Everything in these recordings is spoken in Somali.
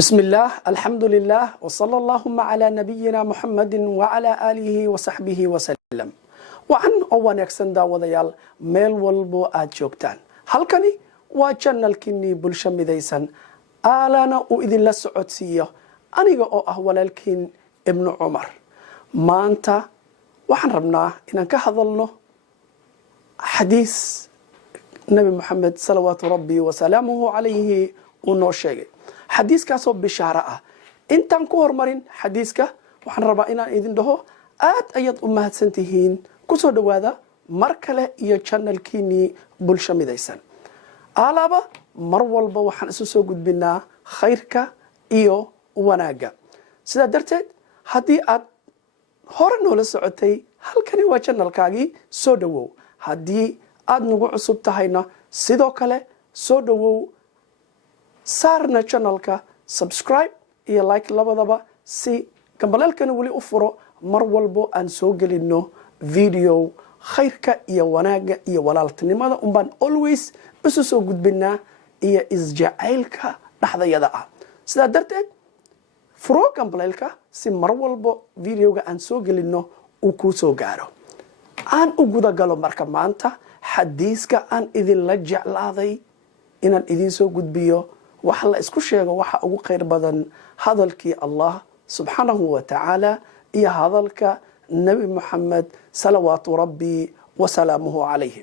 بسم الله الحمد لله وصلى اللهم على نبينا محمد وعلى آله وصحبه وسلم وعن أوان يكسن داوديال ميل والبو آجوكتان halkani waa channelkiinii bulsho midaysan aalana uu idin la socodsiiyo aniga oo ah walaalkiin ibnu Umar maanta waxaan rabnaa inaan ka hadalno xadiis nabi Muhammad sallallahu rabbi wa salamuhu alayhi uu noo sheegay xadiiskaasoo bishaara ah intaan ku hormarin xadiiska waxaan rabaa inaan idin dhaho aad ayad u mahadsantihiin ku soo dhawaada mar kale iyo channelkiinii bulsho midaysan alaba mar walba waxaan isu soo gudbinaa khayrka iyo wanaaga sida darteed haddii aad hore noola socotay halkani waa channelkaagii soo dhawow haddii aad nagu cusub tahayna sidoo kale soo dhawow saarna channelka subscribe iyo like labadaba si gambaleelkana wali u furo mar walbo aan soo gelino video khayrka iyo wanaaga iyo walaaltinimada baan always isu soo gudbinaa iyo isjacaylka dhaxdayada ah sida darteed furo gambaleelka si mar walbo videoga aan soo gelino uu ku soo gaaro aan u guda galo marka maanta xadiiska aan idin la jeclaaday inaan idin soo gudbiyo waxa la isku sheego waxa ugu khayr badan hadalkii Allah subhanahu wa ta'ala iyo hadalka nabi Muhammad salawatu rabbi wa salamuhu alayhi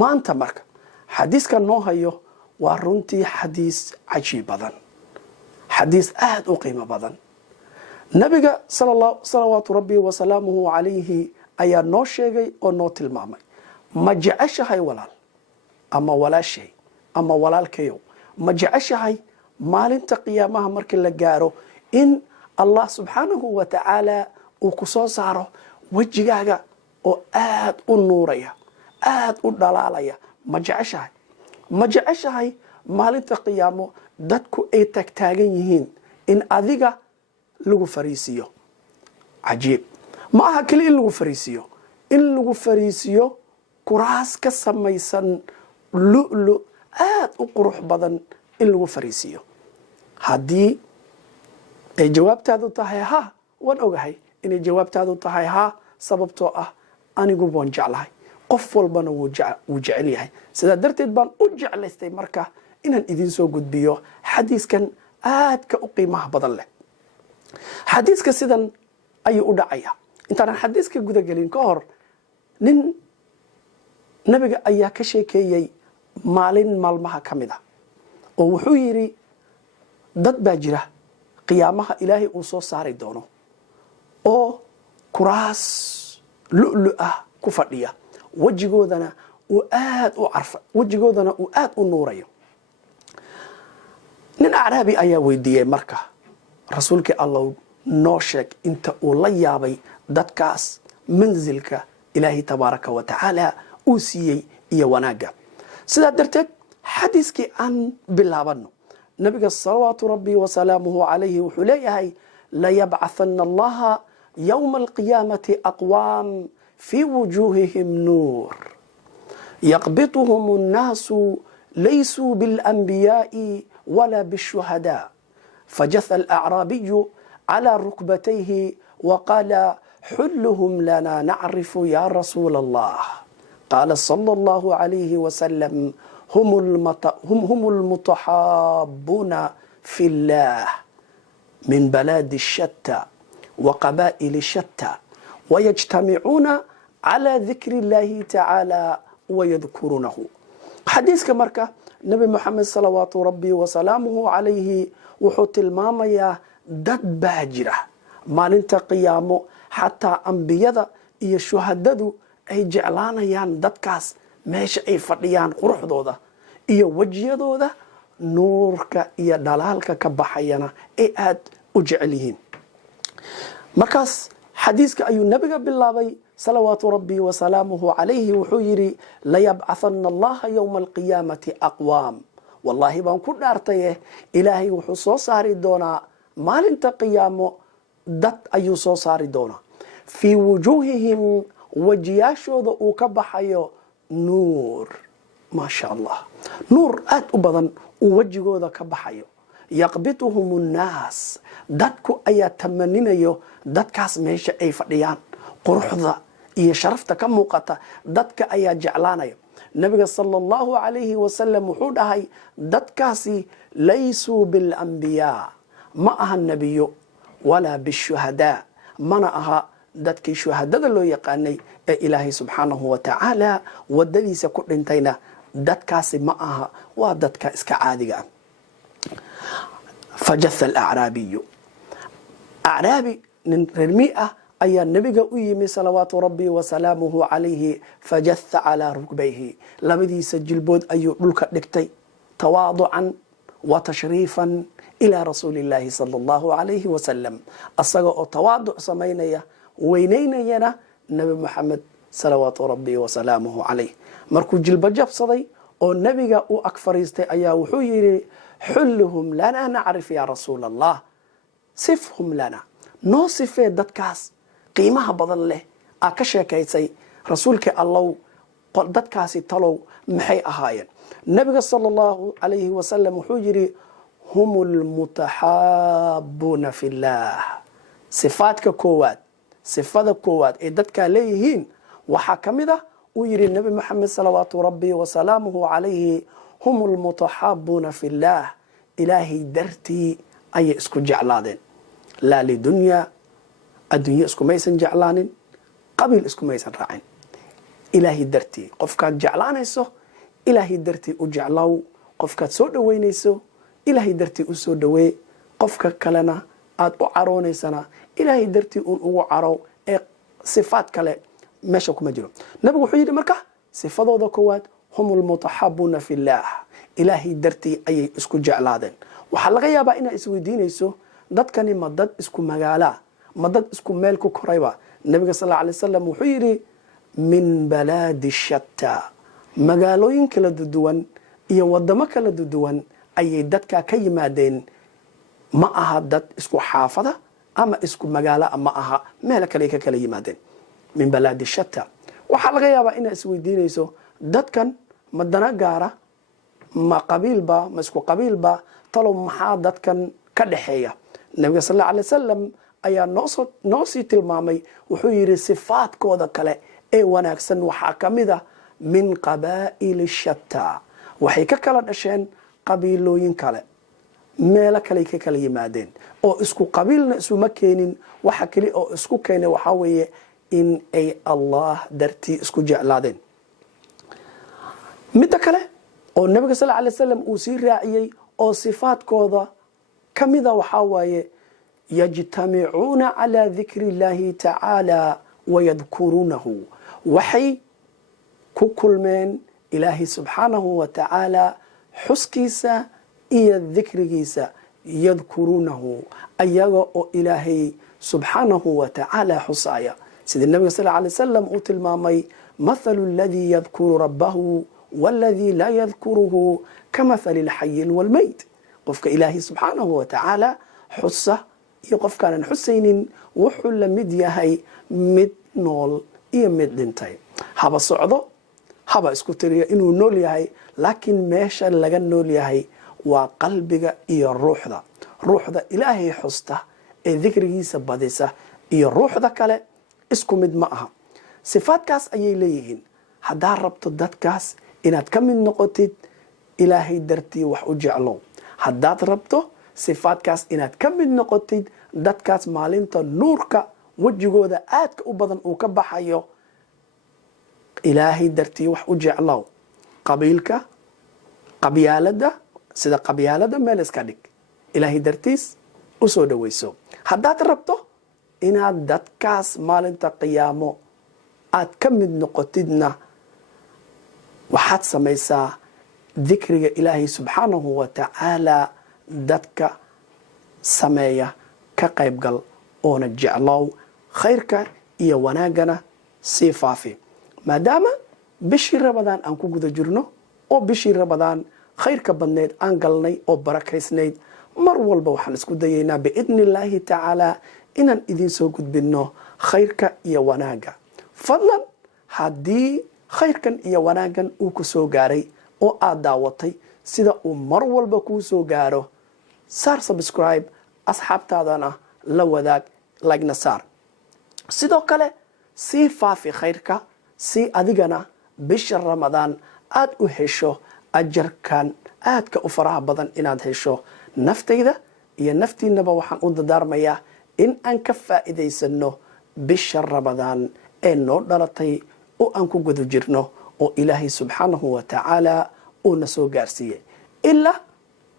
maanta marka xadiiska noo hayo waa runtii xadiis cajiib badan xadiis aad u qiimo badan nabiga salawatu rabbi wa salamuhu alayhi ayaa noo sheegay oo noo tilmaamay ma jeceshahay walaal ama walaashay ama walaalkayo ma jeceshahay maalinta qiyaamaha markii la gaaro in Allah subhanahu wa ta'ala uu ku soo saaro wajigaaga oo aad u nuuraya aad u dhalaalaya ma jeceshahay maalinta qiyaamo dadku ay tagtaagan yihiin in adiga lagu fariisiyo cajiib ma aha kali in lagu fariisiyo kuraas ka samaysan lu'lu aad u qurux badan in lagu fariisiyo haddii ay jawaabtaadu tahay ha waan ogahay inay jawaabtaadu tahay ha sababtoo ah anigu waan jeclahay qof walbana wuu jecel yahay sida darteed baan u jeclaystay marka inaan idin soo gudbiyo xadiiskan aadka u qiimaha badan leh xadiiska sidan ayuu u dhacaya intaan xadiiska guda gelin ka hor nin nabiga ayaa ka sheekeeyay maalin maalmaha kamid ah oo wuxuu yiri dad baa jira qiyaamaha ilaahay uu soo saari doono oo kuraas lu'lu ah ku fadhiya wajigoodana uu aad u nuurayo nin acraabi ayaa weydiiyay marka rasuulkii Allah noo sheeg inta uu la yaabay dadkaas manzilka ilaahay tabaaraka wa ta'ala uu siiyay iyo wanaaga sida darteed xadiiskii aan bilaabano nabiga salawatu rabbi wa salamuhu alayhi wuxuu leeyahay la yab'athanna allaha yawm alqiyamati aqwam fi wujuhihim nur yaqbituhum an-nas laysu bil anbiya'i wala bish-shuhada fajatha al-a'rabi ala rukbatayhi wa qala hulluhum lana na'rifu ya rasul Allah قال صلى الله عليه وسلم هم المتحابون في الله من بلاد الشتى وقبائل الشتى ويجتمعون على ذكر الله تعالى ويذكرونه حديث كمركة نبي محمد صلوات ربي وسلامه عليه وحط المامية دد باجرة ما ننت قيامه حتى أنبياء يشهددوا ay jeclaanayaan dadkaas meesha ay fadhiyaan quruxdooda iyo wajiyadooda nuurka iyo dhalaalka ka baxayana ay aad u jecel yihiin markaas xadiiska ayuu nabiga bilaabay salawaatu rabbi wa salaamuhu alayhi wuxuu yiri la yab'athanna allaha yawma alqiyamati aqwam wallahi baan ku dhaartay ilaahay wuxuu soo saari doonaa maalinta qiyaamo dad ayuu soo saari doonaa fi wujuhihim wajiyashooda uu ka baxayo nuur ma sha Allah nuur aad u badan uu wajigooda ka baxayo yaqbituhum nnaas, dadku ayaa tamaninayo dadkaas meesha ay fadhiyaan, quruxda iyo sharafta ka muuqata dadka ayaa jeclaanaya. nabiga sala allahu calayhi wasalam wuxuu dhahay dadkaasi laysuu biاlanbiyaa, ma aha nebiyo, walaa bishuhadaa, mana aha dadkii shuhadada loo yaqaanay ee ilaahay subxaanahu wa tacaala wadadiisa ku dhintayna dadkaasi ma aha, waa dadka iska caadiga ah. fajatha alacraabiyu, acraabi nin reermi ah ayaa nebiga u yimi salawaatu rabbi wasalaamuhu calayhi, fajatha calaa rukbayhi, labadiisa jilbood ayuu dhulka dhigtay, tawaaducan wa tashriifan ilaa rasuuli illaahi sala allahu calayhi wasalam, asaga oo tawaaduc samaynaya, weynaynayana nebi moxamed salawaatu rabbi wasalaamuhu calayh. markuu jilba jabsaday oo nebiga u ag fariistay ayaa wuxuu yidhi xulluhum lana nacrif yaa rasuula allah, sifhum lana, noo sifee dadkaas qiimaha badan leh aa ka sheekaysay rasuulka allow, dadkaasi talow maxay ahaayeen? nebiga sala allahu calayhi wasalam wuxuu yidhi hum lmutaxaabuuna fi llah. sifaadka koowaad, sifada koowaad ee dadkaa leeyihiin waxaa ka mid ah uu yidhi nebi moxamed salawaatu rabbi wasalaamuhu calayhi, hum lmutaxaabuuna fi llah, ilaahay dartii ayay isku jeclaadeen, laa lidunyaa, adduunye iskumaysan jeclaanin, qabiil iskumaysan raacin, ilaahay dartii. qofkaad jeclaanayso ilaahay dartii u jeclow, qofkaad soo dhoweynayso ilaahay dartii u soo dhoweey, qofka kalena aad u caroonaysana ilaahay dartii uun ugu carow, ee sifaad kale meesha kuma jiro. nabigu wuxuu yidhi marka sifadooda koowaad hum lmutaxaabuuna fi llah, ilaahay dartii ayay isku jeclaadeen. waxaa laga yaabaa inaad isweydiinayso dadkani ma dad isku magaalaa, ma dad isku meel ku korayba? nabiga sal alla alay wasalam wuxuu yidhi min balaadi shatta, magaalooyin kala duwan iyo wadamo kala duwan ayay dadkaa ka yimaadeen, ma aha dad isku xaafada ama isku magaala, ma aha meel kale ka kala yimaadeen. min balaadi shatta. waxaa laga yaabaa inaad isweydiinayso dadkan ma dana gaara, ma qabiilba, ma isku qabiilba, talow maxaa dadkan ka dhexeeya? nabiga sal alla alay wasalam ayaa noo sii tilmaamay, wuxuu yidhi sifaadkooda kale ee wanaagsan waxaa ka mid a min qabaa'ili shatta, waxay ka kala dhasheen qabiilooyin kale, meelo kaley ka kala yimaadeen, oo isku qabiilna isuma keenin. waxa keli oo isku keenay waxaa weeye in ay allah dartii isku jeclaadeen. midda kale oo nabiga sal alay wasalam uu sii raaciyey oo sifaadkooda ka mida waxaa waaye yajtamicuuna calaa dikri illaahi tacaala wayadkuruunahu, waxay ku kulmeen ilaahay subxaanahu wa tacaala xuskiisa iyo dikrigiisa, yadkuruunahu, ayaga oo ilaahay subxaanahu wa tacaala xusaaya. sida nabiga sal alay wasalam uu tilmaamay, mathalu aladii yadkuru rabbahu waladii laa yadkuruhu kamathali lxayi walmeyd, qofka ilaahay subxaanahu wa tacaala xusa iyo qofkaanan xusaynin wuxuu la mid yahay mid nool iyo mid dhintay. haba socdo, haba isku tiriyo inuu nool yahay, laakiin meesha laga nool yahay waa qalbiga iyo ruuxda. ruuxda ilaahay xusta ee dikrigiisa badisa iyo ruuxda kale isku mid ma aha. sifaadkaas ayay leeyihiin. haddaad rabto dadkaas inaad ka mid noqotid, ilaahay dartii wax u jeclow. haddaad rabto sifaadkaas inaad ka mid noqotid dadkaas maalinta nuurka wejigooda aadka u badan uu ka baxayo, ilaahay dartii wax u jeclow. qabiilka, qabyaalada, sida qabyaalada meel iska dhig, ilaahay dartiis u soo dhoweyso. haddaad rabto inaad dadkaas maalinta qiyaamo aad ka mid noqotidna, waxaad samaysaa dikriga ilaahay subxaanahu wa tacaala, dadka sameeya ka qaybgal oona jeclow, khayrka iyo wanaagana sii faafi. maadaama bishii rabadaan aan ku guda jirno oo bishii rabadaan khayrka badneed aan galnay oo barakaysnayd, mar walba waxaan isku dayaynaa biidni illaahi tacaala inaan idiin soo gudbinno khayrka iyo wanaaga. fadlan haddii khayrkan iyo wanaagan uu ku soo gaaray oo aad daawatay, sida uu mar walba kuu soo gaaro, saar subscribe, asxaabtaadana la wadaag, like-na saar. sidoo kale sii faafi khayrka, si adigana bisha ramadaan aad u hesho ajarkan aadka u faraha badan inaad hesho. naftayda iyo naftiinaba waxaan u dadaarmayaa in aan ka faa'iidaysano bisha ramadaan ee noo dhalatay oo aan ku guda jirno, oo ilaahay subxaanahu wa tacaala uuna soo gaarsiiyey. ilaa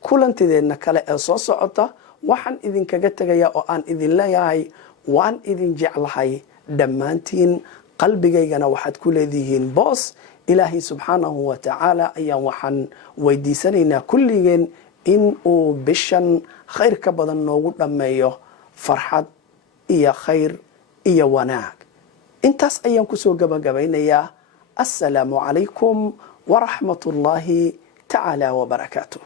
kulantideenna kale ee soo socota, waxaan idinkaga tegayaa oo aan idin leeyahay waan idin jeclahay dhammaantiin, qalbigaygana waxaad ku leedihiin boos. ilaahay subxaanahu wa tacaala ayaan waxaan weydiisanaynaa kulligeen in uu bishan khayr ka badan noogu dhammeeyo farxad iyo khayr iyo wanaag. intaas ayaan kusoo gabagabaynayaa. assalaamu calaykum waraxmat ullaahi tacaala wabarakaatuh.